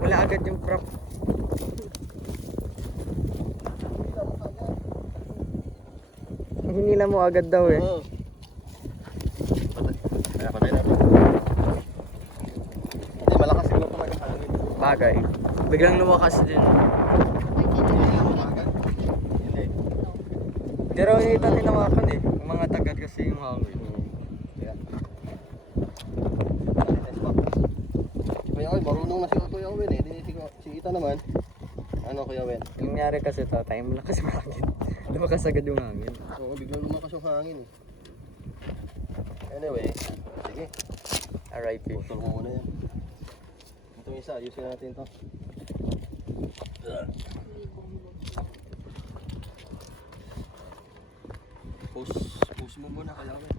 Wala agad yung prop. Hinila mo agad daw eh. Oo. Patay na. Hindi, malakas siguro pa yung hangin. Bagay. Biglang lumakas din. Hindi. Pero hindi ito tinawakan eh. Yung mga tagad kasi yung hangin. Kaya. Kuya Owen, marunong na si Kuya Owen eh. Si Ita naman. Ano Kuya Owen? Yung nangyari kasi ito, tayo malakas yung hangin. Lumakas agad yung hangin. Oo, biglang lumakas yung hangin eh. Anyway, sige. RIP. Putol mo muna yan. Itong isa, ayusin natin ito. Push mo muna Kuya Owen.